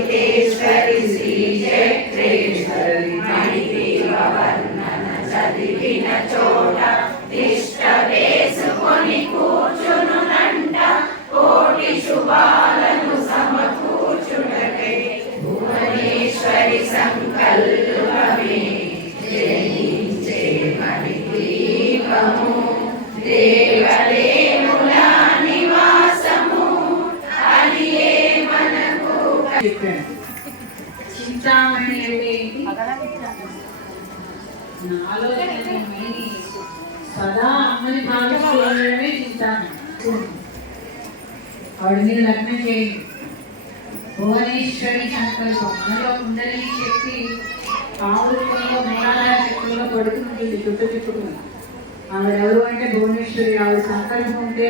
అమృతేశ్వరి శ్రీ చక్రేశ్వరి మణిగ్రీవ వర్ణన చదివిన చోట తిష్ట వేసుకొని కూర్చునునంట కోటి శుభాలను సమకూర్చుటకై భువనేశ్వరి సంకల్పమే జయించే మణిగ్రీవము దేవదేవుల నివాసము అదియే మనకు చింతామణి అంటే నాలో సదా అమ్మని భావించుకోవడమే చింతామణి. ఆవిడ మీరు లగ్నం చేయండి. భువనేశ్వరి సంకల్పం మనలో కుండలి శక్తి ఆవులలో మూలాధార శక్తుల్లో పడుతుంటుంది చుట్టు తిప్పుకుని. ఆవిడ ఎవరు అంటే భువనేశ్వరి. ఆవిడ సంకల్పం ఉంటే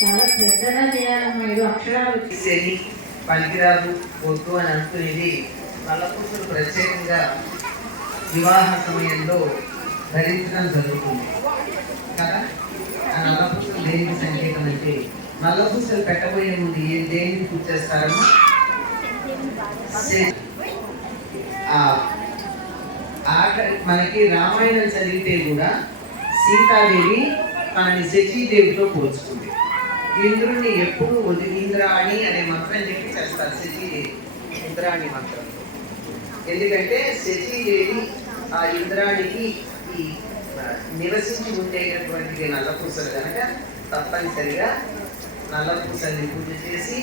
చాలా శ్రద్ధగా చేయాలమ్మా. ఏదో అక్షరాలు శని పనికిరాదు వద్దు అని అనుకునేది నల్లపూసలు ప్రత్యేకంగా వివాహ సమయంలో ధరించడం జరుగుతుంది కదా. ఆ నల్లపూసలు దేనికి సంకేతం అంటే నల్లపూసలు పెట్టబోయే ముందు దేనికి పూజ చేస్తారని మనకి రామాయణం చదివితే కూడా సీతాదేవి తనని శచీదేవితో పోల్చుకుంది. ఇంద్రుడిని ఎప్పుడు ఇంద్రాణి అనే మంత్రం చెప్పి చేస్తారు శచీదేవి, ఇంద్రాణి మంత్రం. ఎందుకంటే శచీదేవి ఆ ఇంద్రానికి ఈ నివసించి ఉండేటటువంటి నల్లపూసలు కనుక తప్పనిసరిగా నల్లపూసల్ని పూజ చేసి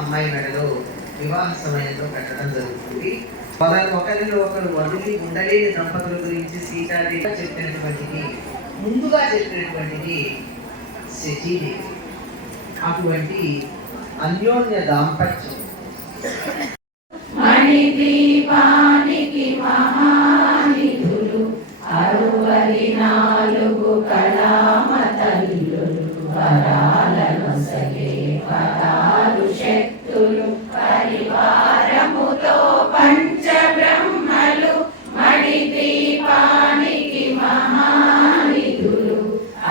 అమ్మాయి మెడలో వివాహ సమయంలో పెట్టడం జరుగుతుంది. ఒకరిలో ఒకరు వదిలి ఉండలేని దంపతుల గురించి సీతాదేవి చెప్పినటువంటిది, ముందుగా చెప్పినటువంటిది శచీదేవి. అటువంటి అన్యోన్య దాంపత్యం మణిదీపానికి మహానిధులు 64 కళామతల్లులు వరాలను సగే పదాలు శక్తులు పరివారముతో పంచబ్రహ్మలు మణిదీపానికి మహానిధులు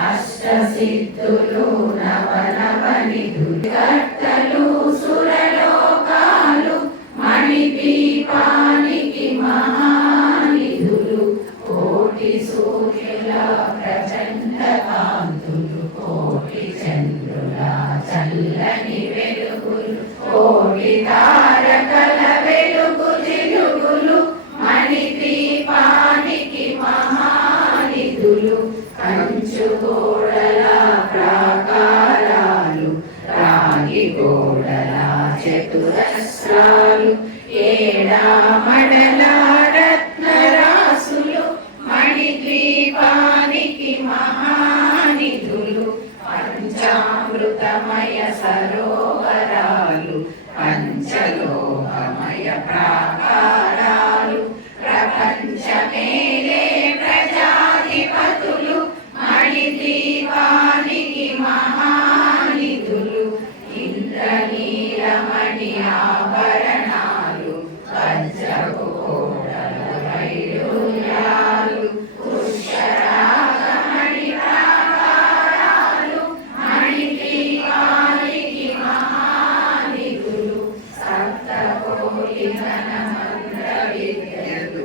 అష్టసిద్ధులు నవనవనిధులు కర్తలు సురలోకాలు మణిదీపానికి మహానిధులు కోటి సూర్యుల ప్రచండ కాంతులు కోటి చంద్రుల చల్లని వెలుగులు కోటి తారకల వెలుగు జిలుగులు మణిదీపానికి మహానిధులు కంచు గోడల ప్రాకారాలు రాగి గోడల చతురస్రాలు ఏడామడల రత్నరాసులు మణిద్వీపానికి మహానిధులు పంచామృతమయ సరోవరాలు పంచలోహమయ ప్రాకారాలు ప్రపంచమేలే ప్రజాధిపతులు మణిద్వీపానికి మహానిధులు ఇంద్రనీలమణి ఆభరణాలు వజ్రపు కోటలు వైడూర్యాలు పుష్యరాగమణి ప్రాకారాలు మణిద్వీపానికి మహానిధులు సప్తకోటి ఘనమంత్ర విద్యలు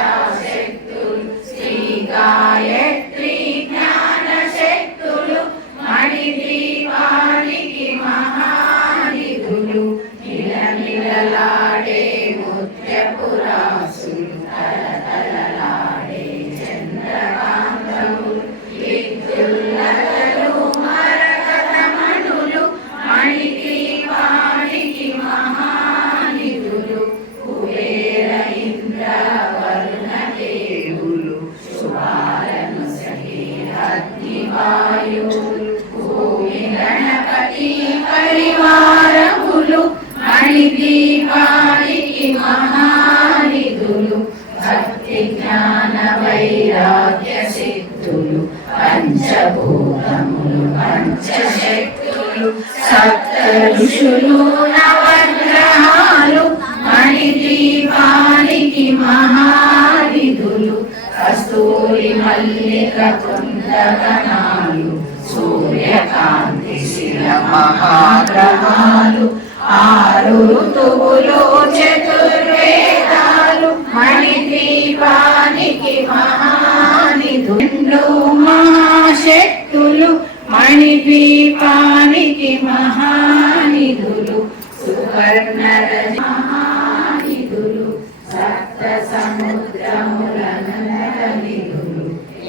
సర్వశుభశక్తులు శ్రీ గాయత్రి జ్ఞాన శక్తులు మణిద్వీపానికి మహానిధులు నిలనిలలాడే ముత్యపురాసులు తలతలలాడే చంద్రకాంతములు విద్యుల్లతలు మరకతమణులు మణిద్వీపానికి మహానిధులు కుబేర ఇంద్ర వరుణ దేవులు శుభాలను సహే అగ్నివాయువులు భూమి గణపతి పరివారములు మణిద్వీపానికి మహానిధులు భక్తి జ్ఞాన వైరాగ్య సిద్ధులు పంచభూతములు పంచశక్తులు సప్త ఋషులు నవగ్రహాలు మణిద్వీపానికి మహానిధులు కస్తూరి మల్లిక కుందగణాలు సూర్యకాంతి శిల మహాగ్రహాలు 6 ఋతువులు చతుర్వేదాలు మణిద్వీపానికి మహానిధులు మహాశక్తులు మణిద్వీపానికి మహానిధులు సువర్ణరజ మహానిధులు సప్త సముద్రములనిధులు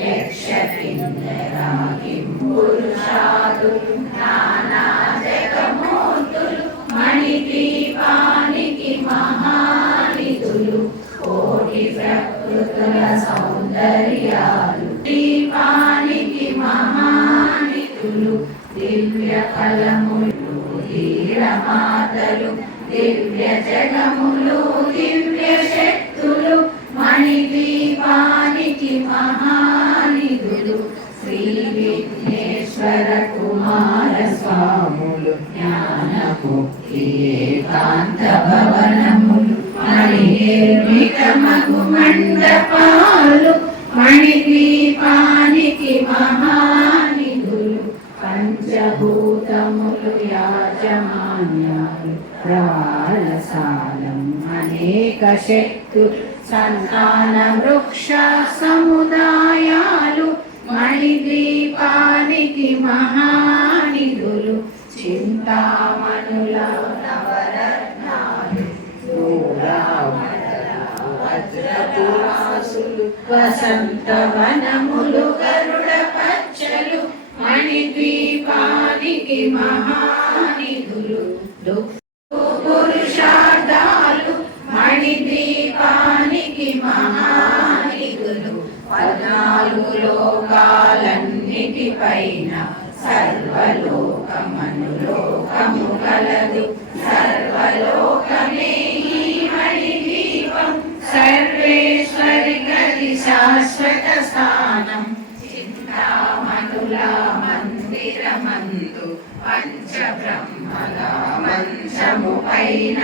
యక్ష కిన్నెరాగి పురుషాదులు నానా జగమూర్తులు మణిద్వీపానికి మహానిధులు కోటి ప్రకృతుల సౌందర్యాలు దీపానికి మహానిధులు దివ్య కలములు ధీరమాతలు దివ్య జగములు దివ్య శక్తులు మణిద్వీపానికి మహానిధులు శ్రీ విఘ్నేశ్వర కుమార స్వాములు జ్ఞానముక్తి ఏకాంత భవనములు మణినిర్మిత మగు మండపాలు మణిద్వీపానికి మహానిధులు పంచభూతములు యాజమాన్యాలు ప్రవాళసాలం అనేక శక్తులు సంతాన వృక్ష సముదాయాలు మణిద్వీపానికి మహానిధులు చింతామణుల నవరత్నాలు వజ్రపురాసులు వసంతవనములు గరుడ పచ్చలు మణిద్వీపానికి మహానిధులు పురుషార్థాలు మణిద్వీపానికి మహానిధులు 14 లోకాలన్నిటిపైన సర్వలోకమనులోకము కలదు సర్వలోకమే ఈ మణిద్వీపం సర్వేశ్వరి గతి శాశ్వత స్థానం చింతామణుల మందిరమందు పంచబ్రహ్మల మంచము పైన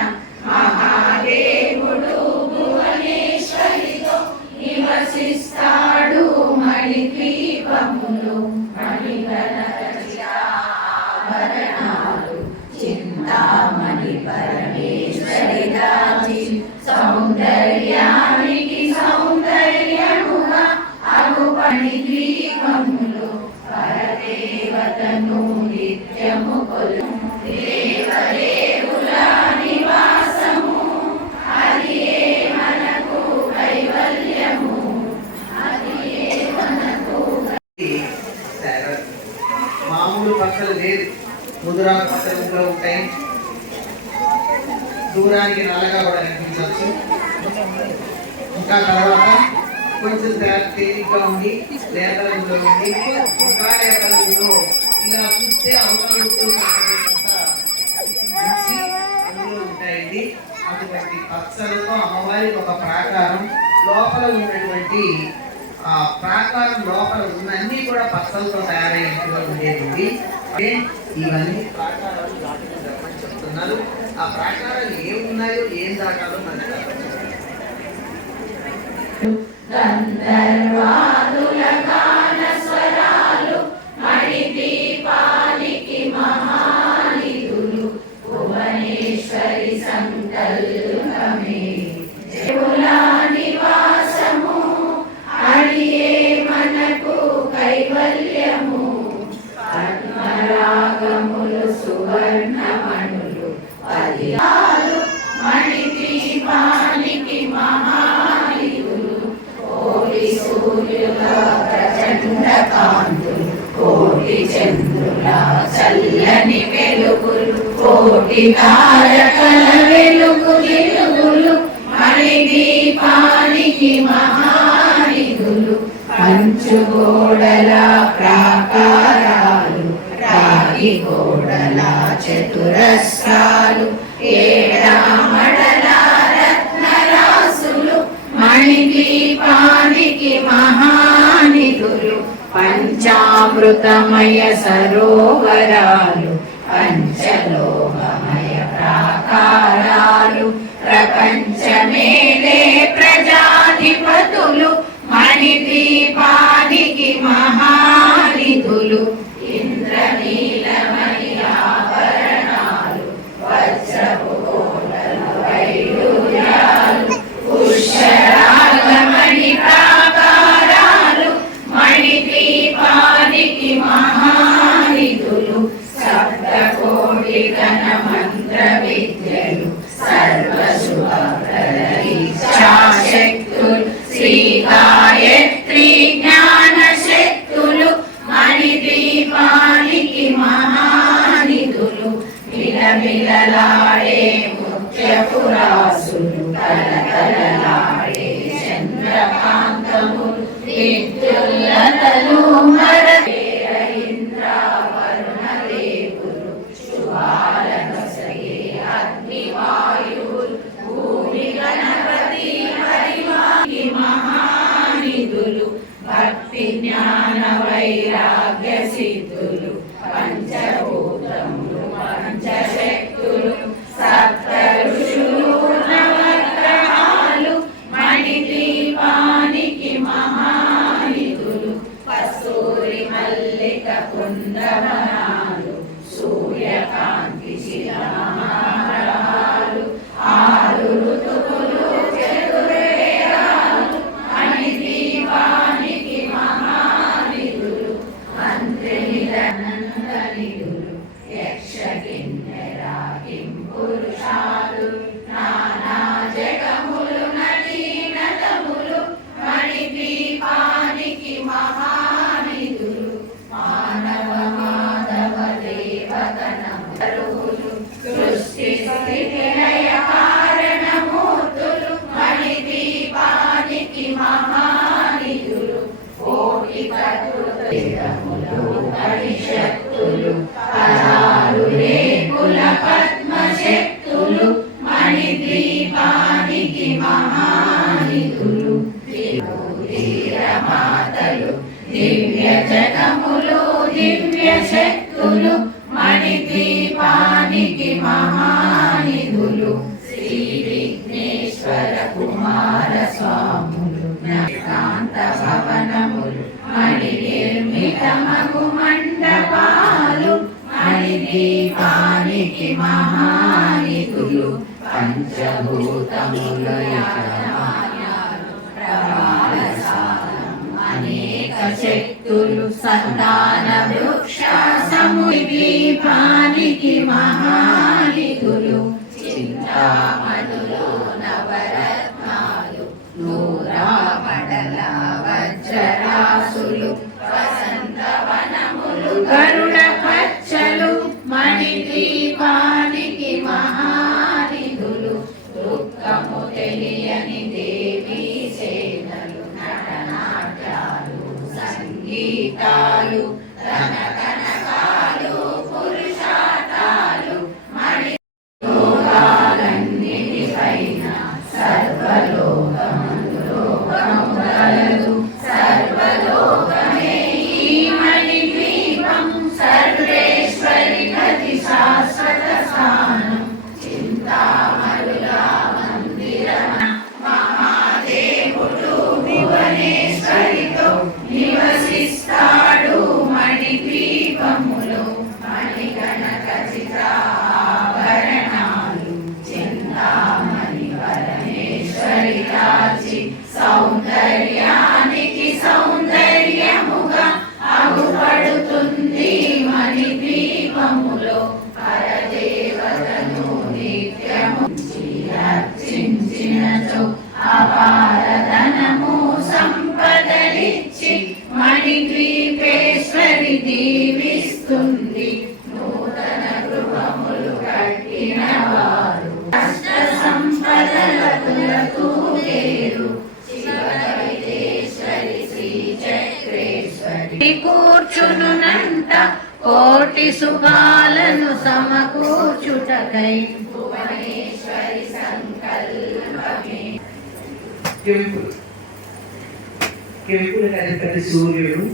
మహాదేవుడు భువనేశ్వరితో నివసిస్తాడు మణిద్వీపములు మణిగణాభరణాలు చింతామణి పరమేశ్వరి దాచి సౌందర్యానికి సౌందర్యముగా అగు మణిద్వీపములు పరదేవతను నిత్యము కొలు దేవదేవుల నివాసము అది మనకు కైవల్యము అది మనకు మామూలు పక్కలు లేదు ముదురా పక్కలు కూడా ఉంటాయి దూరానికి నల్లగా కూడా కనిపించవచ్చు ఇంకా తర్వాత కొంచెం తేలిగ్గా ఉండి లేత రంగులో ఉండి ఇంకా లేత రంగులో ఇలా చూస్తే అవతల మంచి రంగులో ఉంటాయండి అటువంటి పచ్చలతో అమ్మవారికి ఒక ప్రాకారం లోపల ఉన్నటువంటి ఆ ప్రాకారం లోపల ఉన్నన్నీ కూడా పచ్చలతో తయారైనట్టుగా ఉండేది ఇవన్నీ ప్రాకారాలు దాటుకుంటామని చెప్తున్నారు ఆ ప్రాకారాలు ఏమున్నాయో ఏం దాటాలో మనకు గంధర్వాదుల గాన స్వరాలు మణిద్వీపానికి మహానిధులు భువనేశ్వరి సంకల్పమే దేవుల నివాసము అడియే మనకు కైవల్యము పద్మరాగములు సువర్ణమణులు 10 మణిద్వీపానికి మహానిధులు కోటి సూర్యుల ప్రచండ కాంతులు కోటి చంద్రుల చల్లని వెలుగులు కోటి తారకల వెలుగులు మణిద్వీపానికి మహానిధులు పంచుగోడల ప్రాకారాలు రాగి గోడల చతురస్రాలు ఏడామడల రత్నరాసులు మణిద్వీపానికి మహానిధులు పంచామృతమయ సరోవరాలు పంచలోహమయ ప్రాకారాలు ప్రపంచమేలే ప్రజాధిపతులు మణిద్వీపానికి మహానిధులు ఇంద్ర విద్యుల్లతలు మరవేర ఇంద్రావరుణ దేవులు శుభాలనొసగే అగ్నివాయువులు భూమి గణపతి హరివాకి మహానిధులు భక్తి జ్ఞాన వైరాగ్య సిద్ధులు పంచభూతములు పంచశక్తులు సప్త ఋషులు నవగ్రహాలు మణిదీపానికి మహానిధులు కస్తూరి మల్లిక కుందవనాలు సూర్యకాంతి శిలాహారాలు ఆరు ఋతువులు చతుర్వేదాలు మణిదీపానికి మహానిధులు మంత్రినిధనందనిధులు యక్ష కిన్నెరా కిం పురుషాలు నానా జగములు నటీనతములు మణిదీపానికి మహానిధులు మానవ మాధవ దేవగణములు సృష్టి స్థితి లయ కారణమూర్తులు మణిదీపానికి మహానిధులు కోటి కృతులు పరిషత్తులు పదాలు రేకుల పద్మశక్తులు మణిద్వీపానికి మహానిధులు వీరమాతలు దివ్య జగములు దివ్య శక్తులు మణిద్వీపానికి మహానిధులు శ్రీ విఘ్నేశ్వర కుమార స్వాములు కాంత భవనములు మణి నిర్మితమగు మండపాలు మణిదీపానికి మహానిధులు పంచభూతముల యజమాన్యాలు ప్రవాళసాలం అనేక శక్తులు సంతాన వృక్ష సముద్వీపానికి మహానిధులు చింతామణులు నవరత్నాలు నూరామడల వజ్రరాసులు వసంతవనములు గరుడ పచ్చలు మణిదీపానికి మహానిధులు దుఃఖము తెలియని దేవీ సేనలు నటనాట్యాలు సంగీతాలు ధనకనకాలు పురుషార్థాలు మణి లోకాలన్నిటిపైన సర్వలోకములు లోకములదు సర్వలోకమే ఈ మణిద్వీపం సర్వేశ్వరి గతి శాశ్వత స్థానం చింతామణుల మందిరం మహాదేవుడు భువనేశ్వరితో నివసిస్తాడు మణిద్వీపములో మణిగణక చిత్రాభరణాలు చింతామణి పరమేశ్వరి రాజి సౌందర్యానికి సౌందర్యముగా అగుపడుతుంది మణిద్వీపములో పరదేవతను నిత్యము అర్చించినచో అపారధనము సంపదలిచ్చి మణిద్వీపేశ్వరి దీవిస్తుంది నూతన గృహములు కట్టిన వారు అష్ట సంపదలకు వేరు శివకవితేశ్వరి శ్రీ చక్రేశ్వరి కూర్చునునంట కోటి సుఖాలను సమకూర్చుటకై భువనేశ్వరి సంకల్పమే కెంపులు కెంపుల అధిపతి సూర్యుడు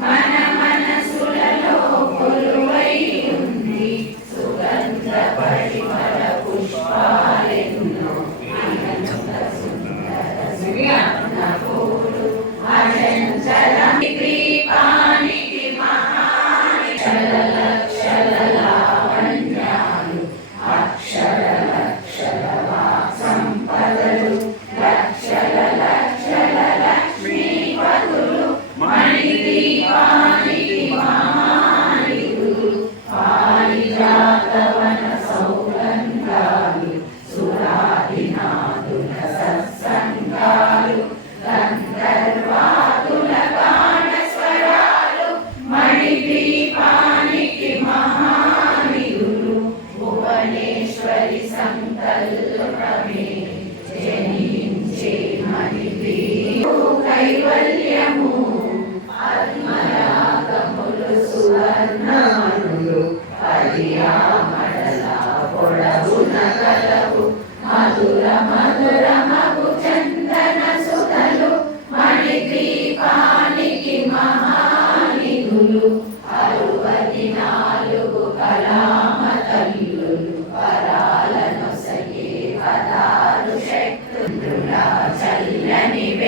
మన మనసులలో కొలువై ఉంది సుగంధ పరిమళ పుష్పాలెన్నో అనంత సుందర సుగంధపూలు అచంచల ద్వీపానికి మహానిధుల లక్షల లావణ్యాలు అక్షర లక్షల సంపదలు లక్షల లక్షల లక్ష్మీపతులు మణిద్వీప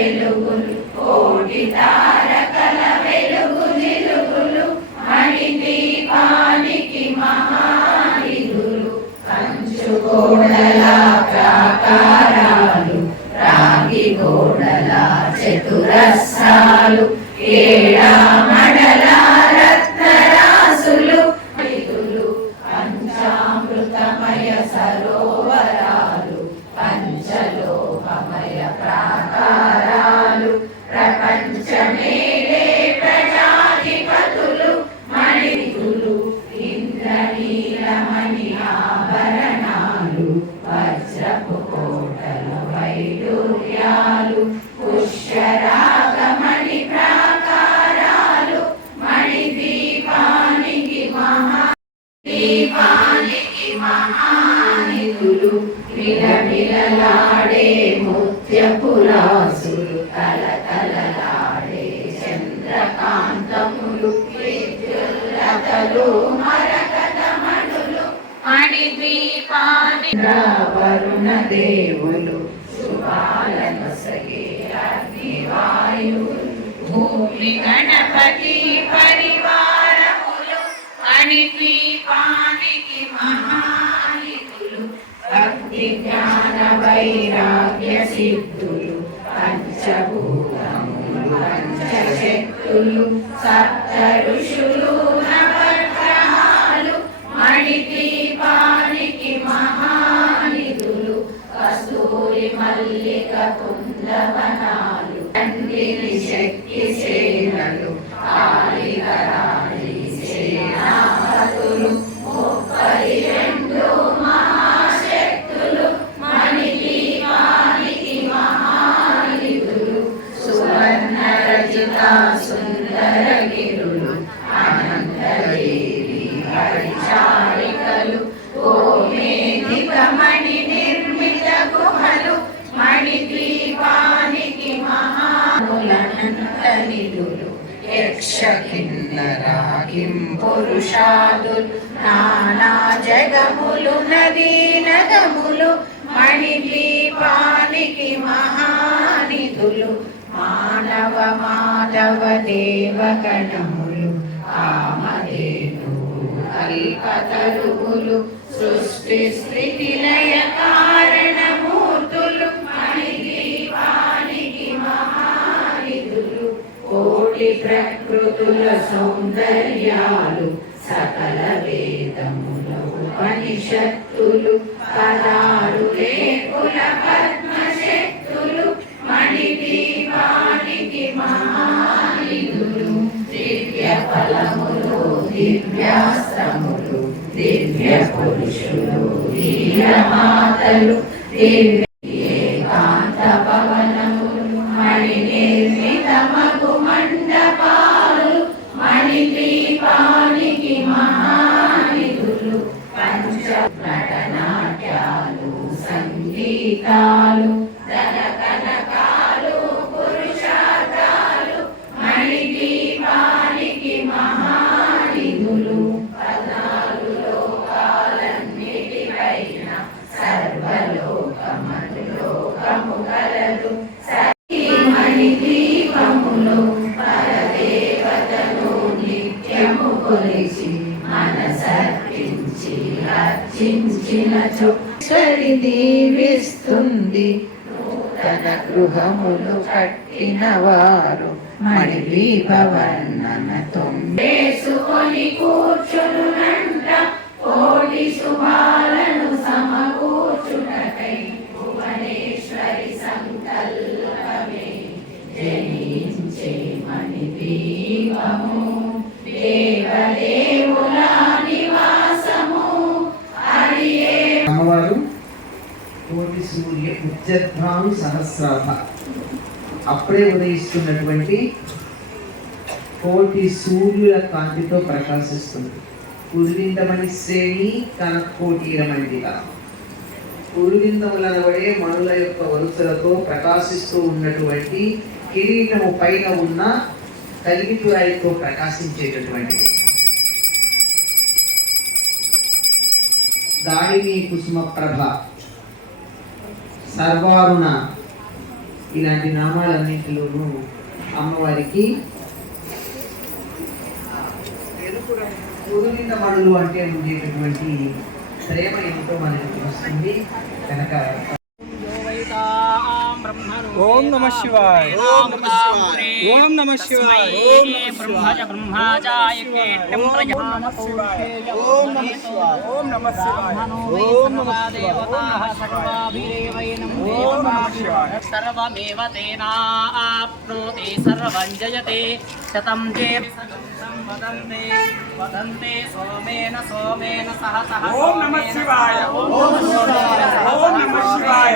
వెలుగులు కోటి తారకల వెలుగు జిలుగులు మణిదీపానికి మహానిధులు కంచు గోడల ప్రాకారాలు రాగి గోడల చతురస్రాలు ఏడా మడల రత్నరాసులు పంచామృతమయ సరోవరాలు పంచలోకమయ ప్రాకారాలు ప్రపంచమేలే ప్రజాధిపతులు మణితులు ఇంద్రనీలమణి ఆభరణాలు వజ్రపు కోటల వైడూర్యాలు పుష్యరాగమణి ప్రాకారాలు మణిదీపానికి మహానిధులు విలవిలలాడే ముత్యపురాసులు తలతలలాడే చంద్రకాంతములు విద్యుల్లతలు మరకతమణులు మణిద్వీపాని వరుణ దేవులు శుభాలనొసగే అగ్నివాయువులు భూమి గణపతి పరివారములు మణిద్వీపానికి మహానిధులు భక్తి జ్ఞాన వైరాగ్య సిద్ధులు పంచభూతములు పంచశక్తులు సప్త ఋషులు నవగ్రహాలు మణిదీపానికి మహానిధులు కస్తూరి మల్లిక కుందవనాలు తండ్రిని శక్తి సేనలు ఆలికరాళి సేనాపతులు 32 మహాశక్తులు మణిదీపానికి మహానిధులు సువర్ణ రచిత సుందర గిరులు అనంతదేవి హరిచారికలు గోమేధిక మణి నిర్మిత గుహలు మణిద్వీపానికి మహానులనంత నిధులు యక్ష కిన్నరాకిం పురుషాదులు నానా జగములు నదీ నగములు మణిద్వీపానికి మహానిధులు మానవ మాధవ దేవగణములు కామధేను కల్పతరువులు సృష్టి స్థితి లయ కారణమూర్తులు మణిదీపానికి మహానిధులు కోటి ప్రకృతుల సౌందర్యాలు సకల వేదముల ఉపనిషత్తులు 16 లేకుల పద్మశక్తులు మణిదీపానికి మహానిధులు దివ్య ఫలములు దివ్యాస్త్రములు దివ్య పురుషులు వీరమాతలు దివ్య ఏకాంత భవనములు మణి నిర్మితమగు మండపాలు మణిదీపానికి మహానిధులు పంచ నటనాట్యాలు సంగీతాలు ధనకనకాలు పురుషార్థాలు మణిదీపానికి మహానిధులు 14 లోకాలన్నిటిపైన సర్వలోకము కలదు మణిదీపములో పరదేవతను నిత్యము కొలిచి మనసర్పించి అర్చించిన చొక్కరి దీవిస్తుంది నూతన గృహములు కట్టిన వారు మణిదీపవర్ణనతో వేసుకొని కూర్చునునంట కోటి శుభాలను సమకూర్చుటకై భువనేశ్వరి సంకల్పమే జనించే మణిదీపము దేవదేవుల నివాసము హరియే. అమ్మవారు కోటి సూర్య ఉజ్జద్భాను సహస్రాభ అప్పుడే ఉదయిస్తున్నటువంటి కోటి సూర్యుల కాంతితో ప్రకాశిస్తుంది. కురువిందమణి శ్రేణి కనకోటీరమండిక కురువిందములనబడే మణుల యొక్క వరుసలతో ప్రకాశిస్తూ ఉన్నటువంటి కిరీటము పైన ఉన్న కలిగితురాయితో ప్రకాశించేటటువంటిది. దాడిని కుసుమ ప్రభ సర్వారుణ ఇలాంటి నామాలన్నింటిలోనూ అమ్మవారికి కుదునింద మడులు అంటే ఉండేటటువంటి ప్రేమ ఏమిటో మనకి తెలుస్తుంది కనుక ఓం నమః శివాయ ఓం నమః శివాయ ఓం నమః శివాయ ఓం బ్రహ్మజ బ్రహ్మజాయ కేటం ప్రజాన పౌరుషేయ ఓం నమః శివాయ ఓం నమః శివాయ ఓం నమః దేవతాః సర్వాభిరేవైనం ఓం నమః శివాయ సర్వమేవ తేనాప్నోతి సర్వం జయతే శతం వదంతే వదంతే సోమేన సోమేన సహ సహ ఓం నమః శివాయ ఓం శివాయ ఓం నమః శివాయ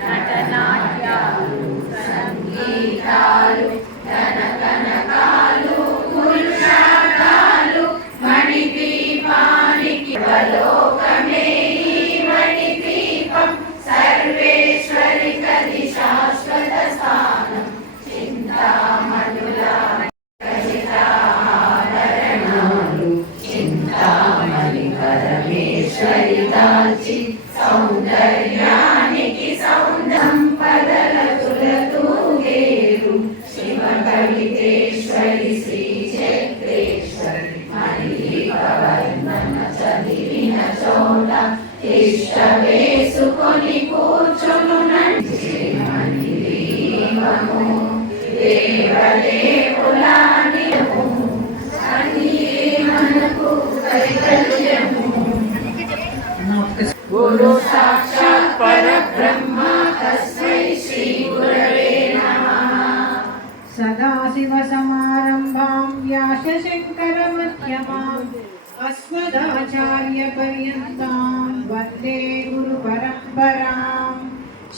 నటనాట్యాలు సంగీతాలు కనకనకాలు పురుషార్థాలు మణిదీపానికి లోకమే ఈ మణిదీపం సర్వేశ్వరి కది శాశ్వత స్థానం చింతామణుల ఖచ్చితారణాలు చింతామణి పరమేశ్వరి దాల్చి సౌందర్యానికి సంపదల తులతూగేరు శివ కలితేశ్వరి శ్రీ చక్రేశ్వరి మణివర్ణన చదివిన చోట ఇష్ట వేసుకొని కూర్చును మణిదీపము దేవదేవులాని మనకు కైవల్యము గురు సాక్షాత్ పరబ్రహ్మ తస్మై శ్రీ గురవే నమః సదాశివ సమారంభాం వ్యాసశంకర మధ్యమాం అస్మదాచార్య పర్యంతాం వందే గురు పరంపరాం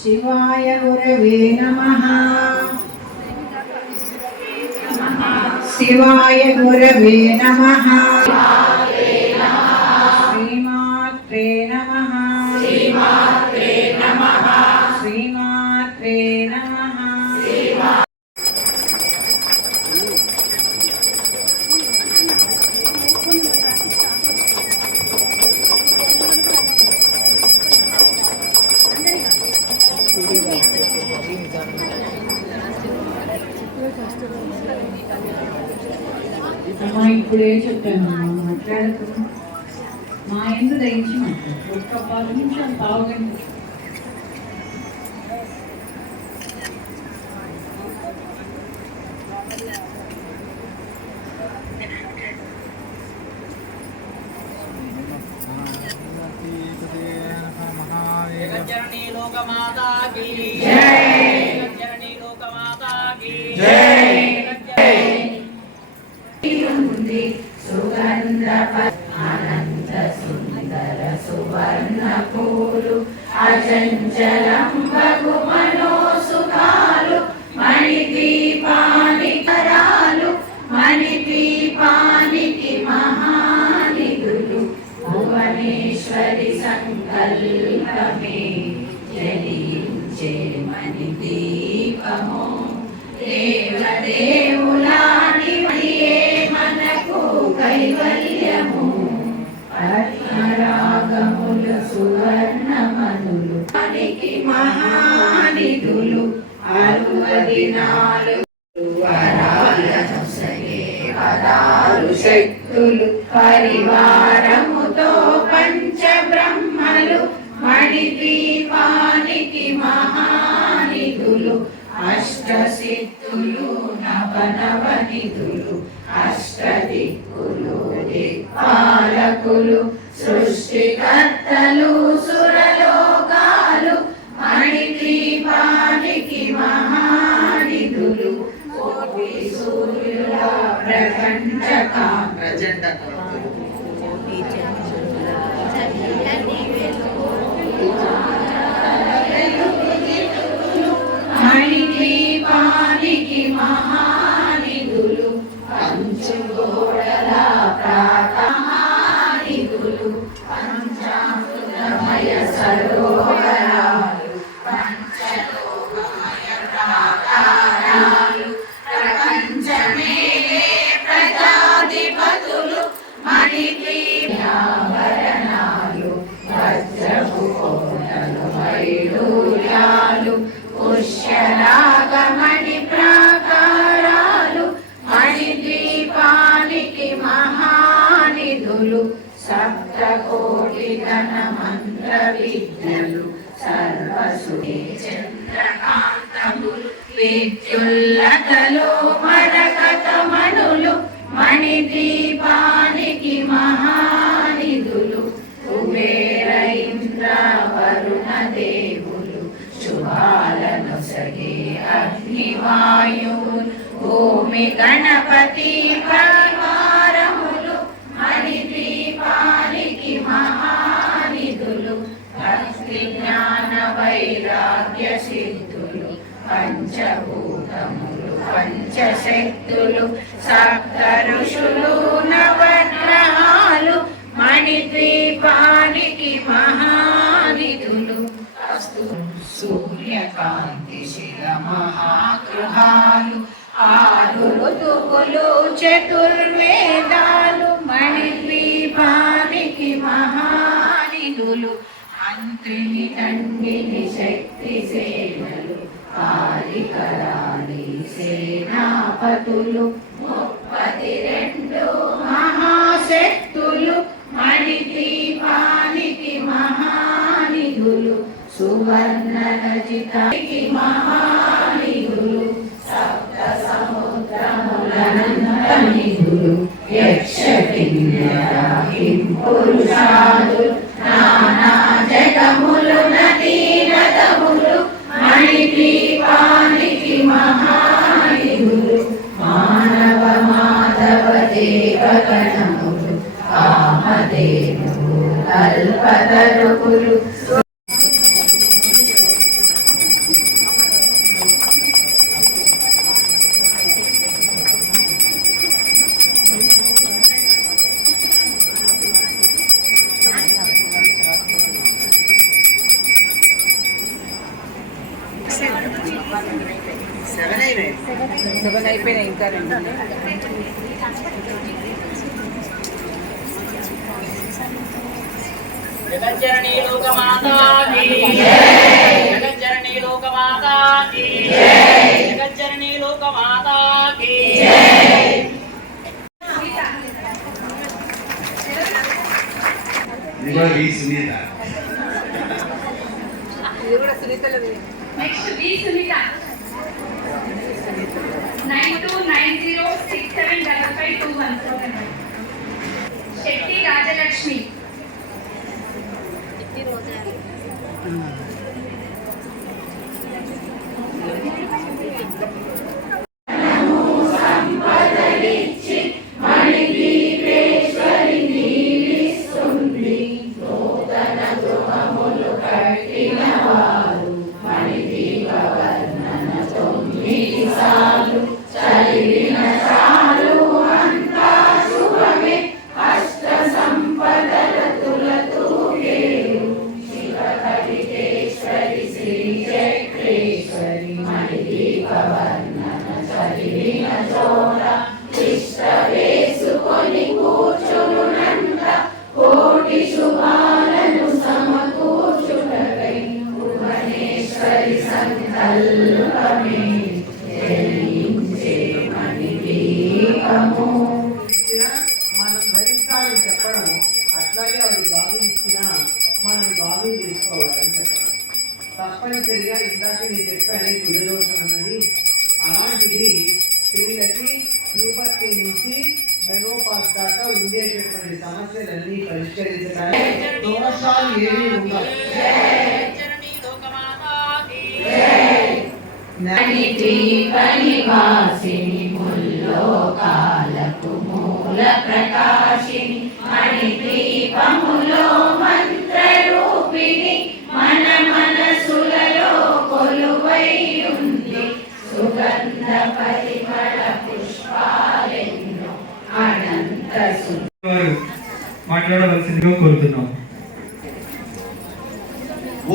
శివాయ గురవే నమః శివాయ గురవే నమః శ్రీమాత్రే నమః శ్రీమాత్రే నమః శ్రీమాత్రే నమః అమ్మా ఇప్పుడు ఏం చెప్తాను మాట్లాడుతున్నాం మా ఎందు దయించి మాట్లాడు ఒక్క 10 నిమిషాలు పావుగంట జగజ్జననీ లోకమాతా కీ జై జగజ్జననీ లోకమాతా కీ జై ఉంది సుగంధ అనంత సుందర సువర్ణ పూలు అచంచలం బగు మనోసుఖాలు మణిదీపానికి కరాలు మణిదీపానికి మహానిధులు భువనేశ్వరి సంకల్పమే జనించే మణిదీపము దేవదేవులాని మనకు కైవల్యము పద్మరాగములు సువర్ణమనులు మనకి మహానిధులు 64 వరాలను సగే పదాలు శక్తులు పరివారముతో పంచబ్రహ్మలు మణిదీపానికి మహానిధులు అష్టసిద్ధులు నవనవనిధులు అష్టదిక్కులు దిక్పాలకులు సృష్టికర్తలు సురలోకాలు మణిదీపానికి మహానిధులు కోటి సూర్యుల ప్రపంచ ప్రచండ మణిదీపానికి మహానిధులు పంచుగోడల ప్రాతహానిధులు పంచామృతమయ సరోవరాలు పంచలోకమయ ప్రాకారాలు ప్రపంచమేలే ప్రజాధిపతులు మణిదీప సప్తకోటి గణ మంత్ర విద్యలు సర్వసుఖే చంద్రకాంతములు విద్యుల్లతలు మరకతమణులు మణిదీపానికి మహానిధులు కుబేర ఇంద్ర వరుణ దేవులు శుభాలను సగే అగ్నివాయువులు భూమి గణపతి పరివారములు మణిదీపానికి మహానిధులు భక్తి జ్ఞాన వైరాగ్య సిద్ధులు పంచభూతములు పంచశక్తులు సప్త ఋషులు నవగ్రహాలు మణిద్వీపానికి మహానిధులు సూర్యకాంతి శిల మహాగృహాలు ఆరు ఋతువులు చతుర్వేదాలు మణిద్వీపానికి మహానిధులు మంత్రిని దండిని శక్తి సేనలు ఆదికరాళి సేనాపతులు 32 మహాశక్తులు మణిదీపానికి మహానిధులు సువర్ణ రచితానికి మహానిధులు సప్త సముద్రములనంతనిధులు యక్ష కిన్నెర పురుషాలు నానా జగములు నదీ నదములు మణిదీపానికి మహానిధులు మానవ మాధవ దేవగణములు కామధేనువు కల్పతరుకులు సెవెన్ అయిపోయినాయి ఇంకా రెండు జగజ్జననీ లోకమాతా కీ జై జగజ్జననీ లోకమాతా కీ జై జగజ్జననీ లోకమాతా కీ జై ఇది కూడా సునీతలది నెక్స్ట్ బి సునీత 9290675521 శెట్టి రాజలక్ష్మి సంపదలిచ్చి మణిదీపేశ్వరి నీలిస్తుంది నూతన గృహములు కట్టిన వారు మణిదీప వర్ణన 9 సార్లు చదివిన చాలు అంతా శుభమే అష్ట సంపదల తులతూగేరు శివ కవితేశ్వరి శ్రీ చక్రేశ్వరి మణిదీప వర్ణన చదివిన చోట ఇష్ట వేసుకొని కూర్చునునంత కోటి శుభాలను సమకూర్చుటకై భువనేశ్వరి సంకల్పమే జయించే మణిదీపము. మనం ధరించాలని చెప్పడం అట్లాగే అది గాజులు ఇచ్చినా మనం గాజులు తీసుకోవాలని చెప్పడం తప్పనిసరిగా ఇందాక నేను చెప్పాను కుజదోషం అన్నది అలాంటిది స్త్రీలకి ప్యూబర్టీ నుంచి మెనోపాస్ దాకా ఉండేటటువంటి సమస్యలన్నీ పరిష్కరించడానికి దోషాలు ఏమీ ఉండవు. జగజ్జననీ లోకమాతా కీ మణిదీప నివాసిని ముల్లోకాలకు మూల ప్రకాశిని మణిదీపములో మంత్రరూపిణి మన మనసులలో కొలువై ఉంది సుగంధ పరిమళ పుష్పాలెన్నో అనంత వారు మాట్లాడవలసిందిగా కోరుతున్నాం.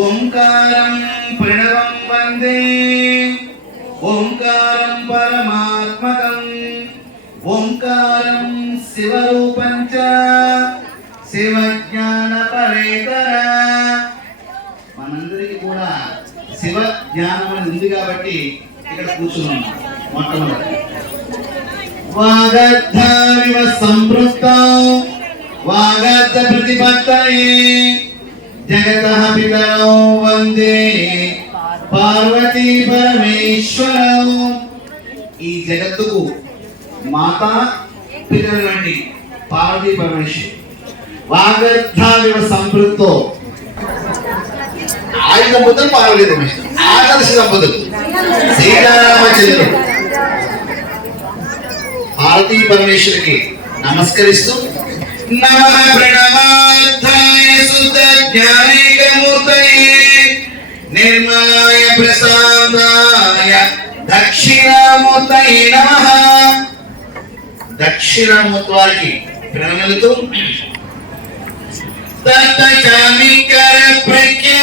ఓంకారం ప్రణవం వందే ఓంకారం పరమాత్మకం ఓంకారం శివరూపం చ శివజ్ఞాన పరేతర. మనందరికీ కూడా శివ జ్ఞానం అనేది ఉంది కాబట్టి ఇక్కడ కూర్చున్నాం. మొట్టమొదటి వాగద్ధావివ సంపృక్తం వాగర్త ప్రతిపత్తయే జగతః పితరౌ వందే పార్వతీ పరమేశ్వరౌ. ఈ జగత్తుకు మాతా పితరులు వంటి పార్వతీ పరమేశ్వరు. వాగర్ధావివ సంపృక్తో ఆయన దంపతులు పార్వతీ పరమేశ్వరు, ఆదర్శ దంపతులు సీతారామచంద్రుడు. పార్వతీ పరమేశ్వరికి నమస్కరిస్తూ నమః ప్రణవార్థాయ శుద్ధ జ్ఞానైకమూర్తయే నిర్మలాయ ప్రసాదాయ దక్షిణామూర్తయే నమః. దక్షిణామూర్తి వారికి ప్రణమిలుతూ తత్తచామికర ప్రఖ్యా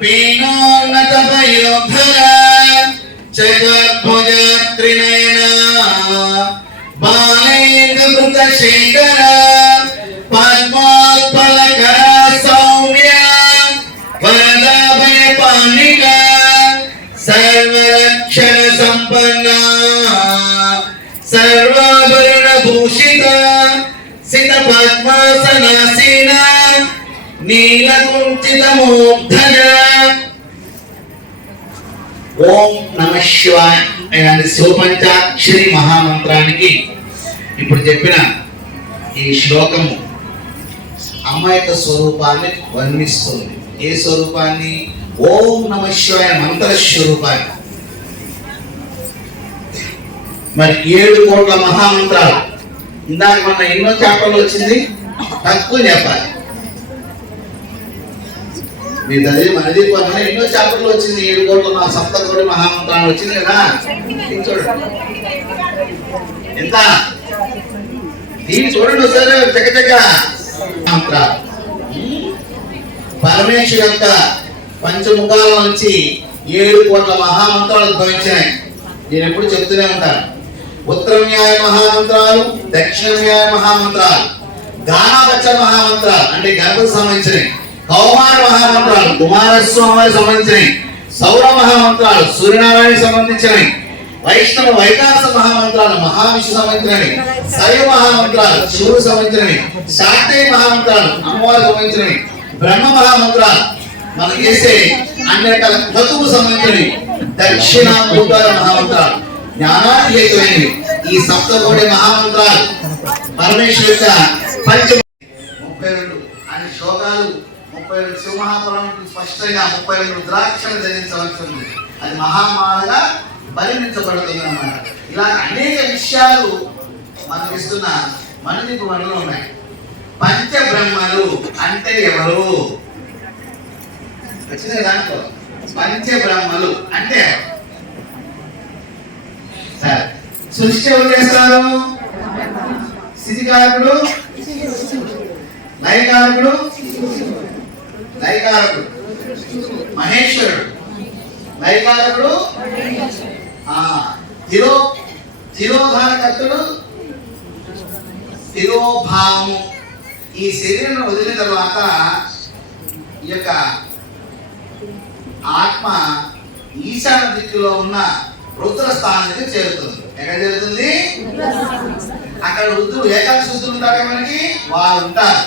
పీనోన్నత పయోధర చతుర్భుజ త్రినయన బాలేంద్రకృత శేఖర పద్మోత్పలకర సౌమ్య వరదాభయ పాణిక సర్వరక్షణ సంపన్న సర్వాభరణ భూషిత సిత పద్మాసనాసీన నీలకుంఠిత మూర్ధన. ఓం నమః శివాయ అనే శివపంచాక్షరి మహామంత్రానికి ఇప్పుడు చెప్పిన ఈ శ్లోకము అమ్మ యొక్క స్వరూపాన్ని వర్ణిస్తుంది. ఏ స్వరూపాన్ని? ఓం నమః శివాయ మంత్ర స్వరూపాన్ని. మరి 7 కోట్ల మహామంత్రాలు ఇందాక మన ఎన్నో చాప్టర్లు వచ్చింది, తక్కువ చెప్పాలి. మీరు చదివి మనది మన ఎన్నో చాప్టర్లు వచ్చింది, 7 కోట్ల సప్తకోటి మహామంత్రాలు వచ్చింది కదా. చూడండి ఎంత, దీన్ని చూడండి ఒకసారి చకచక మంత్రాలు. పరమేశ్వరు యొక్క పంచముఖాల నుంచి 7 కోట్ల మహామంత్రాలు ఉద్భవించినాయి. నేను ఎప్పుడు చెప్తూనే ఉంటాను. ఉత్తర న్యాయ మహామంత్రాలు, దక్షిణ న్యాయ మహామంత్రాలు, గానావచ మహామంత్రాలు అంటే గణపతి సంబంధించినవి, కౌమార మహామంత్రాలు కుమారస్వామికి సంబంధించినవి, సౌర మహామంత్రాలు సూర్యనారాయణకి సంబంధించినవి, వైష్ణవ వైకాస మహామంత్రాలు మహావిష్ణు సంబంధించినవి, శైవ మహామంత్రాలు శివుడు సంబంధించినవి, శాక్తేయ మహామంత్రాలు అమ్మవారికి సంబంధించినవి, బ్రహ్మ మహామంత్రాలు మనం చేసే అన్ని రకాల క్రతువు సంబంధించినవి, దక్షిణామూర్తాల మహామంత్రాలు జ్ఞానానికి హేతువైనవి. ఈ సప్తకోటి మహామంత్రాలు పరమేశ్వరు యొక్క 32 అనే శ్లోకాలు, 32 శివమహాపురాణం స్పష్టంగా 32 రుద్రాక్షలు ధరించవలసి ఉంది. అది మహామాలగా పరిగణించబడుతుంది అన్నమాట. ఇలా అనేక విషయాలు మనకి ఇస్తున్న మనదికు మనలో ఉన్నాయి. పంచబ్రహ్మలు అంటే ఎవరు వచ్చింది దాంట్లో? పంచబ్రహ్మలు అంటే ఎవరు? సరే, సృష్టి ఎవరు చేస్తారు? స్థితికారకుడు, లయకారకుడు, లయకారకుడు మహేశ్వరుడు, లయకారకుడు తిరోధారకర్తుడు, తిరోభావము. ఈ శరీరం వదిలిన తర్వాత ఈ యొక్క ఆత్మ ఈశాన్య దిక్కులో ఉన్న రుద్ర స్థానానికి చేరుతుంది. ఎక్కడ చేరుతుంది? అక్కడ రుద్రుడు ఏకాదశ రుద్రులు ఉంటారు మనకి, వారు ఉంటారు.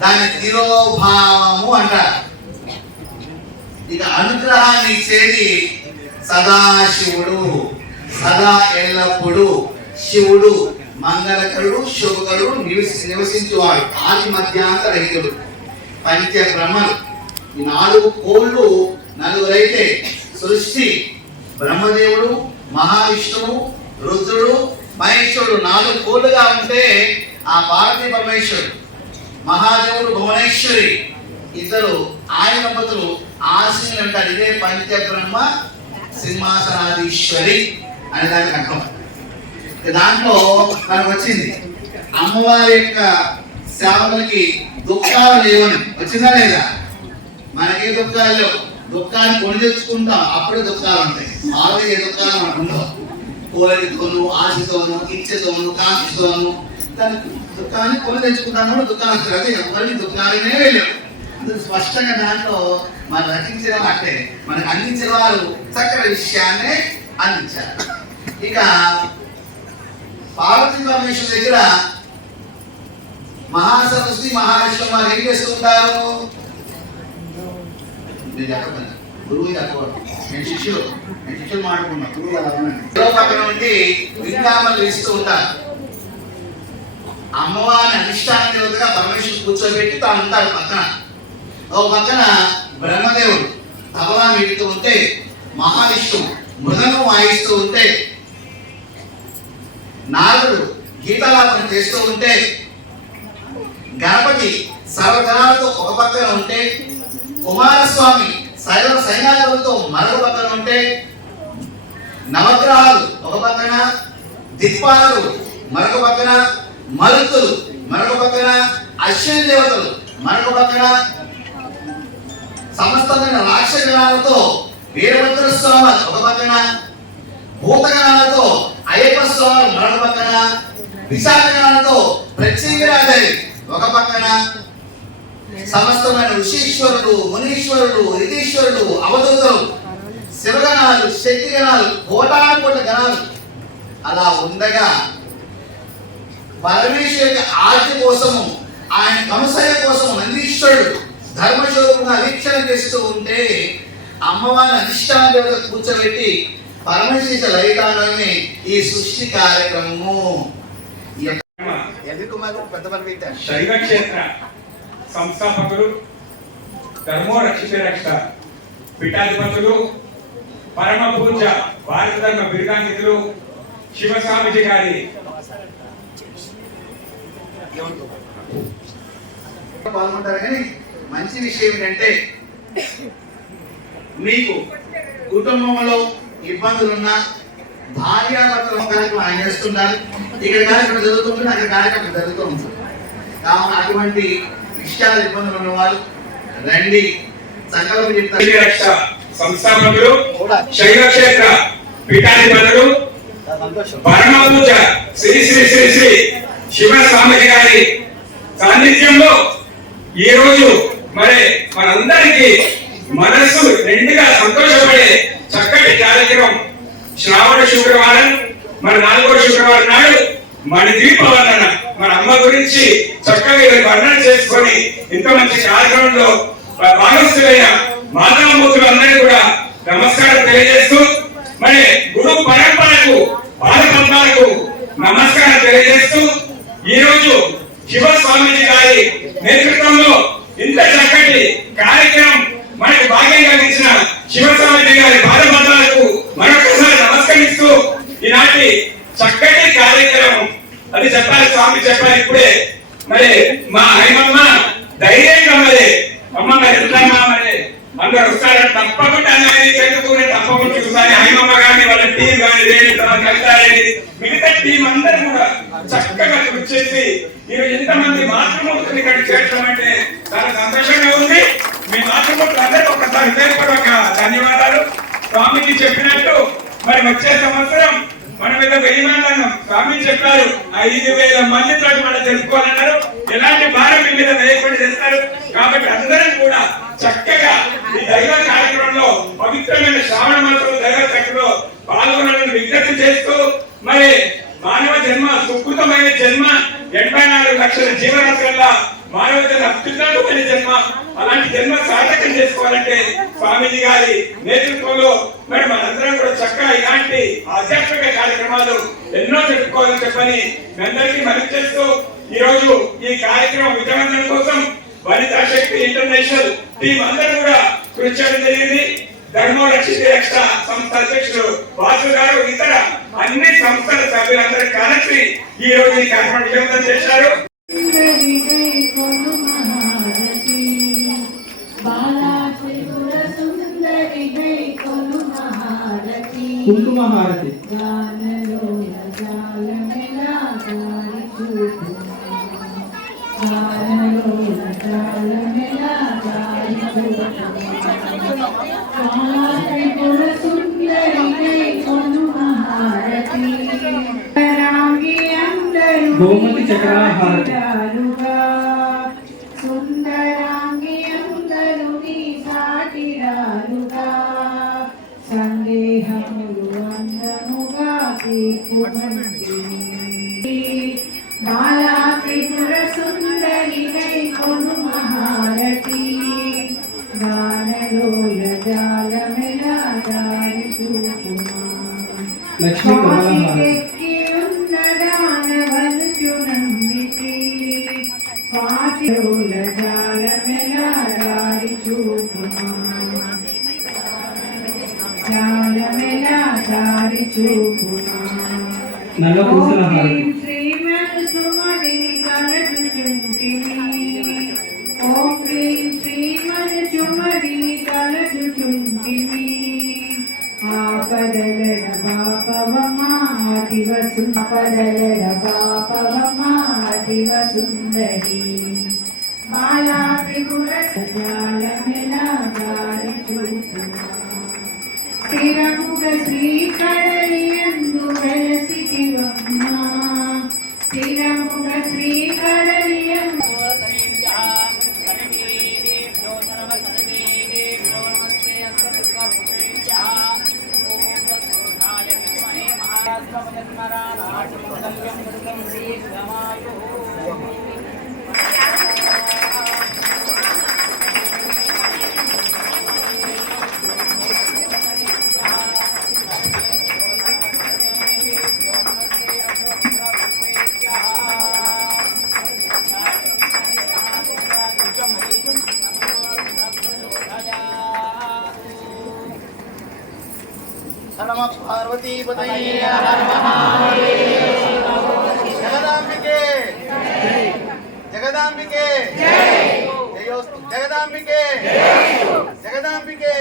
దాన్ని తిరోభావము అంటారు. ఇక అనుగ్రహాన్ని ఇచ్చేది సదాశివుడు. సదా ఎల్లప్పుడు శివుడు మంగళకరుడు, శుభకరుడు, నివసించువాడు, ఆది మధ్యాంత రహితుడు. పంచబ్రహ్మలు ఈ 4 కోళ్ళు, 4 అయితే సృష్టి బ్రహ్మదేవుడు, మహావిష్ణువు, రుద్రుడు, మహేశ్వరుడు 4 కోళ్ళుగా ఉంటే ఆ పార్వతీ పరమేశ్వరుడు, మహాదేవుడు, భువనేశ్వరి ఇద్దరు ఆయన దంపతులు ఆశీనులు అంటారు. ఇదే పంచబ్రహ్మ సింహాసనాధీశ్వరి అనే దానికి అర్థం. దాంట్లో మనకు వచ్చింది అమ్మవారి యొక్క సేవలకి దుఃఖాలు లేవని వచ్చిందా లేదా? మనకి దుఃఖాలు లేవు. దుఃఖాన్ని కొని తెచ్చుకుంటాం, అప్పుడే దుఃఖాలు ఉంటాయి. మామూలుగా ఏ దుఃఖాలు మనకు ఉండవు. కోరికతోను, ఆశతోను, ఇచ్చతోను, కాంక్షతోను దానికి దుఃఖాన్ని కొని తెచ్చుకుంటాము, దుఃఖాలు వస్తాయి. అదే మళ్ళీ దుఃఖాలనే వెళ్ళాం. అందుకు స్పష్టంగా దాంట్లో మనం రచించిన అంటే మనకు అందించిన వారు చక్కటి విషయాన్ని అందించారు. ఇక పార్వతీ పరమేశ్వరు దగ్గర మహాసరస్వతి మహావిష్ణువు వారు ఏం చేస్తూ ఉంటారు? మీరు చెప్పండి, గురువు చెప్పకూడదు. నేను శిష్యులు మాట్లాడుకున్నా, గురువు అలా ఉండండి. పక్కన ఉండి విందామలు ఇస్తూ ఉంటారు. అమ్మవారిని అధిష్టాన దేవతగా పరమేశ్వరుడు కూర్చోబెట్టి తాను ఉంటాడు పక్కన. ఒక పక్కన బ్రహ్మదేవుడు తబలా మీడుతూ ఉంటే, మహావిష్ణువు మృదంగం వాయిస్తూ ఉంటే, నారదుడు గీతాలాపన చేస్తూ ఉంటే, గణపతి సర్వగణాలతో ఒక పక్కన ఉంటే, కుమారస్వామి సైవ సైన్యాలతో మరొక పక్కన ఉంటే, నవగ్రహాలు ఒక పక్కన, దిక్పాలకులు మరొక పక్కన, మరుతులు మరొక పక్కన, అశ్విని దేవతలు మరొక పక్కన, సమస్తమైన రాక్షగణాలతో వీరభద్ర స్వామి ఒక పక్కన, భూతగణాలతో అయ్యప్ప స్వామి మరొక పక్కన, విశాఖగణాలతో ప్రత్యేకరాదేవి ఒక పక్కన, సమస్తమైన ఋషీశ్వరుడు, మునీశ్వరుడు, రితీశ్వరుడు, అవధూతలు, శివగణాలు, శక్తిగణాలు, కోటాను కోట్ల గణాలు అలా ఉండగా పరమేశ్వరుడి ఆజ్ఞ కోసము, ఆయన కంసయ కోసం నందీశ్వరుడు ధర్మశోభంగా వీక్షణ చేస్తూ ఉంటే, అమ్మవారిని అధిష్టాన దేవత కూర్చోబెట్టి పరమశిష్య లలితాలని ఈ సృష్టి కార్యక్రమము. శైవ క్షేత్ర సంస్థాపకులు, ధర్మో రక్షిత రక్ష పీఠాధిపతులు, పరమ పూజ భారత ధర్మ బిరుదాంకితులు శివస్వామిజీ గారి పాల్గొంటారు. కానీ మంచి విషయం ఏంటంటే, మీకు కుటుంబంలో ఇబ్బందులున్నా భార్యాభర్తల కార్యక్రమం ఆయన చేస్తున్నారు. ఇక్కడ కార్యక్రమం జరుగుతుంటుంది, అక్కడ కార్యక్రమం జరుగుతూ ఉంటుంది. కావున అటువంటి విషయాలు ఇబ్బందులు ఉన్నవాళ్ళు రండి, సంకల్పం చెప్తారు. సంస్థాపకులు, శైవ క్షేత్ర పీఠాధిపతులు, పరమ పూజ శ్రీ శ్రీ శ్రీ శ్రీ శివస్వామిజీ గారి సాన్నిధ్యంలో ఈ రోజు మరి మనందరికీ మనస్సు నిండుగా సంతోషపడే చక్కటి కార్యక్రమం. శ్రావణ శుక్రవారం మన 4వ శుక్రవారం నాడు మన దీపవర్ణన, మన అమ్మ గురించి చక్కగా వర్ణన చేసుకొని ఇంత మంచి కార్యక్రమంలో భాగస్థులైన మాతామూర్తులు అందరికీ కూడా నమస్కారం తెలియజేస్తూ, మరి గురు పరంపరకు బాలపంపాలకు నమస్కారం తెలియజేస్తూ, ఈ రోజు శివస్వామిజీ గారి నేతృత్వంలో ఇంత చక్కటి కార్యక్రమం మనకు భాగ్యం కలిగించిన శివస్వామిజీ గారి బాలపంపాలకు మరొకసారి నమస్కరిస్తూ, ఈనాటి చక్కటి కార్యక్రమం అది చెప్పాలి, స్వామి చెప్పాలి ఇప్పుడే. మరి మా హైమమ్మ ధైర్యంగా మరి అమ్మ మరి ఎట్లమ్మా మరి అందరూ వస్తారని తప్పకుండా చేతుకుని తప్పకుండా చూసారి హైమమ్మ గాని వాళ్ళ టీం కానీ కలుతారని మిగతా టీం అందరూ కూడా చక్కగా కృషి చేసి ఈరోజు ఎంతమంది మాతృమూర్తులు ఇక్కడ చేర్చడం అంటే చాలా సంతోషంగా ఉంది. మీ మాతృమూర్తులు అందరికీ ఒకసారి హృదయపూర్వక ధన్యవాదాలు. స్వామికి చెప్పినట్టు మరి వచ్చే సంవత్సరం మన మీద 1000 మంది అన్నాం. స్వామి చెప్పారు 5000 మందితో మనం తెలుసుకోవాలన్నారు. ఎలాంటి భారం మీ మీద వేయకుండా చేస్తారు. కాబట్టి అందరం కూడా చక్కగా ఈ దైవ కార్యక్రమంలో పవిత్రమైన శ్రావణ మాసంలో దైవ చక్కలో పాల్గొనాలని విజ్ఞప్తి చేస్తూ, మరి మానవ జన్మ సుకృతమైన జన్మ, 84 లక్షల జీవరాశుల మానవ జన్మ అత్యున్నతమైన జన్మ. అలాంటి జన్మ సార్థకం చేసుకోవాలంటే స్వామీజీ గారి నేతృత్వంలో మరి మనందరం కూడా చక్కగా ఇలాంటి ఆధ్యాత్మిక కార్యక్రమాలు ఎన్నో జరుపుకోవాలని చెప్పని మీ అందరికీ మనవి చేస్తూ, ఈ రోజు ఈ కార్యక్రమం విజయవంతం కోసం వనితా శక్తి ఇంటర్నేషనల్ టీం అందరూ కూడా కృషి చేయడం జరిగింది. ధర్మో రక్షిత రక్ష సంస్థ అధ్యక్షుడు వాసు గారు, ఇతర అన్ని సంస్థల సభ్యులందరూ కలిసి ఈ రోజు ఈ కార్యక్రమం విజయవంతం చేశారు. కుంకుమ హారతి. గోమతి చక్రహారతి. సుందరాంగి అందరు నీ సాటిరాలుగా, సందేహములు అందముగా తీర్పు బాలా త్రిపుర సుందరి భారతి గానలోల జాలమెలా దారి చూపుమా లక్ష్మీ వాసికెక్కి ఉన్న దానవనుచు నమ్మితి వాసిలోల జాలమెలా దారి చూపుమా జాలమెలా దారి చూపుమా నల్ల పూసల హారం శ్రీమనుసుమదిని కలదుచుంటిని ఓం క్లీం శ్రీమనుసుమదిని కలదుచుంటిని ఆపదలర బాపవమా ఆదివసుందరి మాలా త్రిపుర జాలమెలా దారి చూపుమా స్థిరముగ శ్రీకరయందు వెలసిటివమ్మా స్థిరముగ శ్రీకరయందు నమ పార్వతీ జగదాంబికే జగదాంబికే జయోస్తు జగదాంబికే జగదాంబికే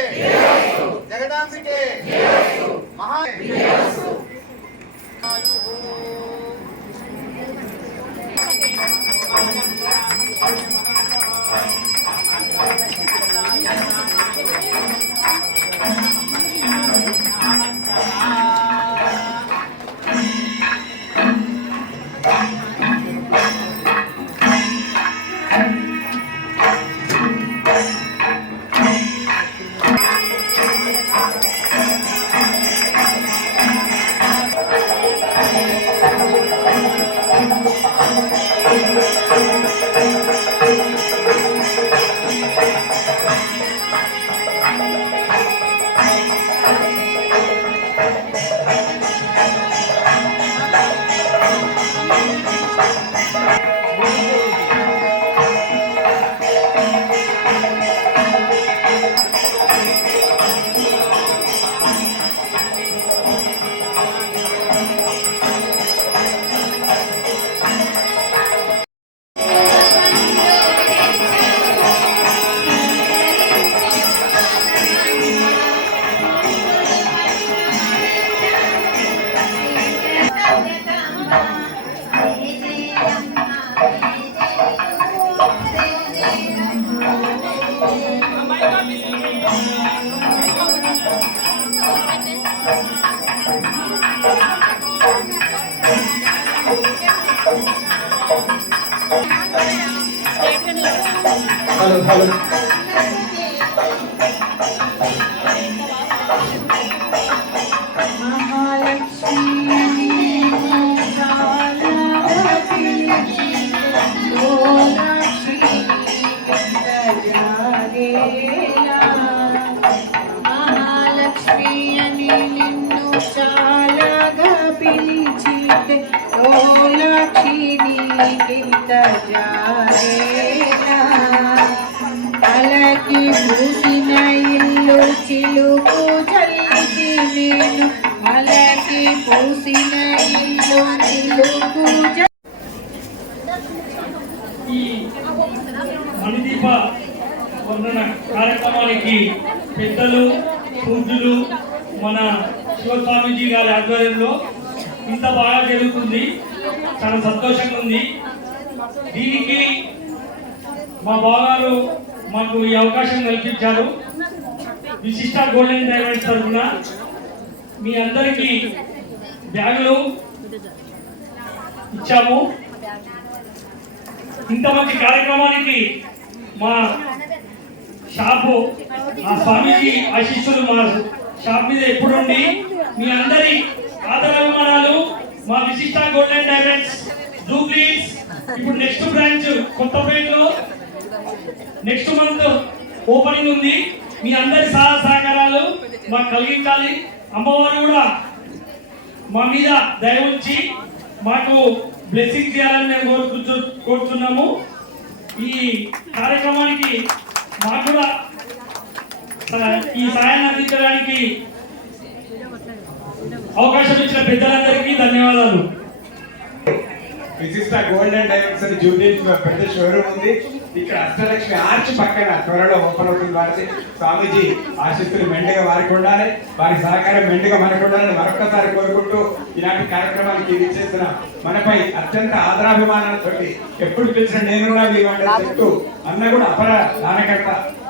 జగదాంబికే మహా అలకి పూసిన ఇల్లు చిలుకు జల్లి నేను అలకి పూసిన ఇల్లు చిలుకు ఈ మణిదీప వందన కార్యక్రమానికి పెద్దలు పూజ్యులు మన శివస్వామీజీ గారి ఆధ్వర్యంలో ఇంత బాగా జరుగుతుంది. చాలా సంతోషంగా ఉంది. దీనికి మా బావగారు మాకు ఈ అవకాశం కల్పించారు. విశిష్ట గోల్డెన్ డైమండ్స్ తరఫున మీ అందరికీ బ్యాగులు ఇచ్చాము. ఇంత మంచి కార్యక్రమానికి మా షాపు ఆ స్వామీజీ ఆశీస్సులు మా షాప్ మీద ఎప్పుడుండి మీ అందరి ఆదరాభిమానాలు మా విశిష్ట గోల్డెన్ డైమండ్స్ జూబ్లీస్ ఇప్పుడు నెక్స్ట్ బ్రాంచ్ కొత్తపేటలో నెక్స్ట్ మంత్ ఓపెనింగ్ ఉంది. మీ అందరి సహకారాలు మాకు కలిగించాలి. అమ్మవారు కూడా మా మీద దయ ఉంచి మాకు బ్లెస్సింగ్ చేయాలని మేము కోరుతున్నాము. ఈ కార్యక్రమానికి మాకు కూడా ఈ సాయాన్ని అందించడానికి అవకాశం ఇచ్చిన పెద్దలందరికీ ధన్యవాదాలు. విశిష్ట గోల్డ్ అండ్ డైమండ్స్ అని జూబ్లీస్ పెద్ద షోరూమ్ ఉంది. ఇక్కడ అష్టలక్ష్మి ఆర్చ్ పక్కన త్వరలో ఓపెన్ అవుతుంది. వారికి స్వామీజీ ఆశీస్సులు మెండుగా వారికి ఉండాలి, వారి సహకారం మెండుగా మనకు ఉండాలని మరొకసారి కోరుకుంటూ ఇలాంటి కార్యక్రమానికి ఇచ్చేసిన మనపై అత్యంత ఆదరాభిమానాలతో ఎప్పుడు పిలిచిన నేనున్నా మీ వంట చెప్తూ అన్న కూడా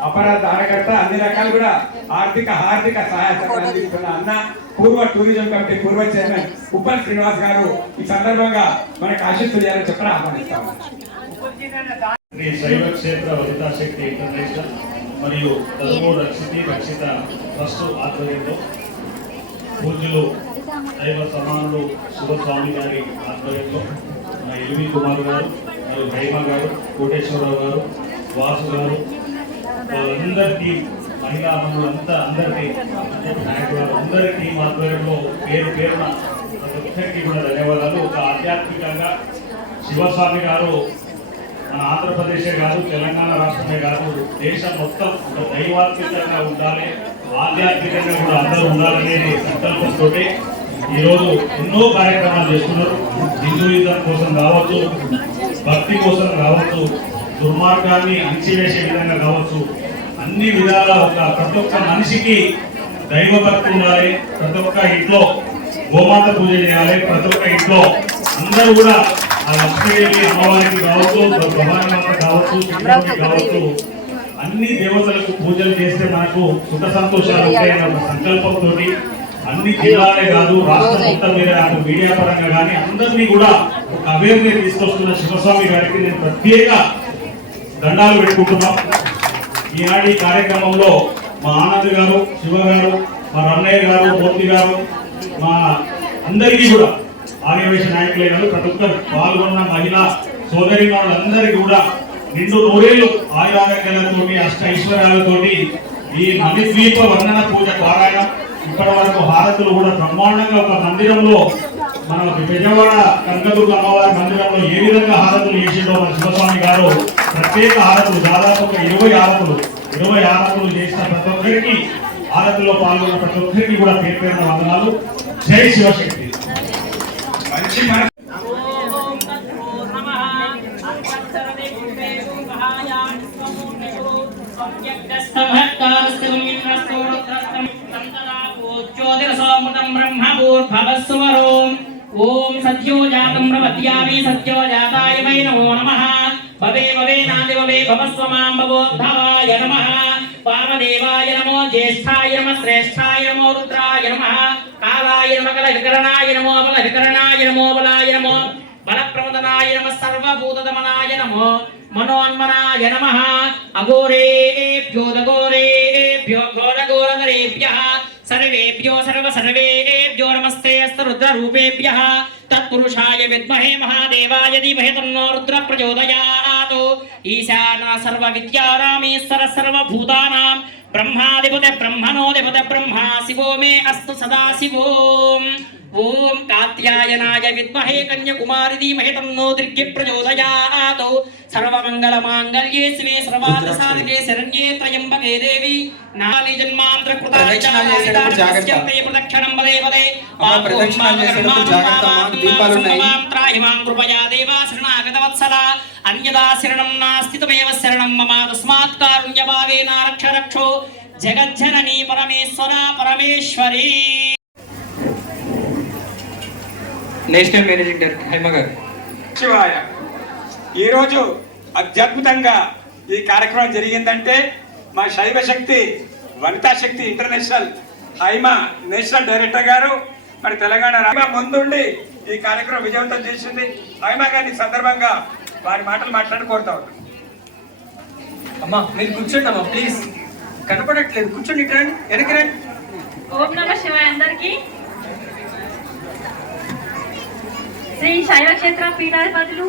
అపర దానకర్త అన్ని రకాలు కూడా ఆర్థిక సహాయ సహకారాలు అందిస్తున్న అన్న పూర్వ టూరిజం కమిటీ పూర్వ చైర్మన్ ఉప్పల్ శ్రీనివాస్ గారు ఈ సందర్భంగా మనకు ఆశీస్సులు చేయాలని చెప్పడం ఆహ్వానిస్తాము. శ్రీ శైవ క్షేత్ర వనితాశక్తి ఇంటర్నేషనల్ మరియు ధర్మో రక్షిత ట్రస్ట్ ఆధ్వర్యంలో పూజ్యులు దైవ సమానులు శివస్వామి గారి ఆధ్వర్యంలో మా ఎల్వి కుమార్ గారు మరియు హైమ గారు, కోటేశ్వరరావు గారు, వాసు గారు, వాళ్ళందరి టీం, మహిళా మనులంతా అందరికీ నాయకులు అందరి టీం ఆధ్వర్యంలో పేరున ప్రతి ఒక్కరికి కూడా ధన్యవాదాలు. ఒక ఆధ్యాత్మికంగా శివస్వామి గారు మన ఆంధ్రప్రదేశే కాదు, తెలంగాణ రాష్ట్రమే కాదు, దేశం మొత్తం ఒక దైవాత్మికంగా ఉండాలి, ఆధ్యాత్మికంగా కూడా అందరూ ఉండాలనేది సంకల్పంతో ఈరోజు ఎన్నో కార్యక్రమాలు చేస్తున్నారు. హిందూయిజం కోసం కావచ్చు, భక్తి కోసం కావచ్చు, దుర్మార్గాన్ని అణిచివేసే విధంగా కావచ్చు, అన్ని విధాల ప్రతి ఒక్క మనిషికి దైవ భక్తి ఉండాలి, ప్రతి ఒక్క ఇంట్లో గోమాత పూజ చేయాలి, ప్రతి ఒక్క ఇంట్లో అందరూ కూడా ఆ లక్ష్మీదేవి అమ్మవారికి కావచ్చు, భవాని మాత కావచ్చు, చంద్రబాబు కావచ్చు, అన్ని దేవతలకు పూజలు చేస్తే మనకు సుఖ సంతోషాలు ఉంటాయన్న ఒక సంకల్పంతో అన్ని జిల్లాలే కాదు రాష్ట్రం మొత్తం మీద మీడియా పరంగా కానీ అందరినీ కూడా ఒక అవేర్నెస్ తీసుకొస్తున్న శివస్వామి గారికి నేను ప్రత్యేక దండాలు పెట్టుకుంటున్నాం. ఈనాటి కార్యక్రమంలో మా ఆనంద్ గారు, శివ గారు, మా రన్నయ్య గారు, మూర్తి గారు, మా అందరికీ కూడా ఆర్యవేశ నాయకులైన ప్రతి ఒక్కరు పాల్గొన్న మహిళా సోదరి వాళ్ళందరికీ కూడా నిండు నూరేళ్లు ఆయురారోగ్యాలతో అష్ట ఐశ్వర్యాలతోటి ఈ మణిద్వీప వర్ణన పూజ పారాయణం ఇప్పటి వరకు హారతులు కూడా బ్రహ్మాండంగా ఒక మందిరంలో మన విజయవాడ కనకదుర్గ అమ్మవారి మందిరంలో ఏ విధంగా హారతులు చేసిండో మన శివస్వామి గారు ప్రత్యేక హారతులు దాదాపు ఒక 20 హారతులు చేసిన ప్రతి ఒక్కరికి హారతుల్లో పాల్గొన్న ప్రతి ఒక్కరికి కూడా పేరు వందనాలు. జై శివశక్తి. ఓం సత్యోజాతం ప్రవద్యామి సత్యోజాతాయ వై నమో నమః. భవే భవే నాది భవే భవస్వమాం భవోద్భవాయ నమః. వామదేవాయ నమో జ్యేష్ఠాయ నమః శ్రేష్ఠాయ నమో రుద్రాయ నమః. కాలాయ నమః కలవికరణాయ నమో బలవికరణాయ నమో బలాయ నమో బలప్రమదనాయ నమః. సర్వభూతదమనాయ నమో మనోన్మనాయ నమః. అఘోరేభ్యో దఘోరేభ్యో ఘోరఘోరనరేభ్యః सर्वेभ्यो सर्वेभ्यो नमस्ते अस्तु रुद्ररूपेभ्यः. तत्पुरुषाय विद्महे महादेवाय धीमहि तन्नो रुद्रः प्रचोदयात्. ईशानः सर्वविद्यानामीश्वर सर्वभूतानां ब्रह्माधिपते ब्रह्मणोऽधिपते ब्रह्मा शिवो मे अस्तु सदा शिवो. ओम कात्यायनाय विद्महे कन्याकुमारी धीमहि तन्नो दुर्गे प्रचोदयात्. सर्वमंगलमांगल्ये शिवे सर्वार्थसाधके शरण्ये त्र्यंबके देवी नाली जन्मांतर कृतार्चनाय प्रदक्षिणं पदे पदे त्राहिमां कृपया देवा शरणागतवत्सला. अन्यदा शरणं नास्ति तमेव शरणं मम. तस्मात् कारुण्यभावेन रक्ष रक्षो जगज्जननी परमेश्वरा परमेश्वरी. నేషనల్ మేనేజింగ్ డైరెక్టర్ హైమ గారు. శివాయ. ఈరోజు అత్యద్భుతంగా ఈ కార్యక్రమం జరిగిందంటే మా శైవశక్తి వనితాశక్తి ఇంటర్నేషనల్ హైమ నేషనల్ డైరెక్టర్ గారు మరి తెలంగాణ ముందుండి ఈ కార్యక్రమం విజయవంతం చేసింది. హైమ గారిని సందర్భంగా వారి మాటలు మాట్లాడి కోరుతా ఉన్నాం. అమ్మా మీరు కూర్చోండి అమ్మా ప్లీజ్, కనపడట్లేదు, కూర్చోండి, రండి వెనక్కి రండి. ఓం నమః శివాయ. అందరికీ శ్రీ శైవ క్షేత్ర పీఠాధిపతులు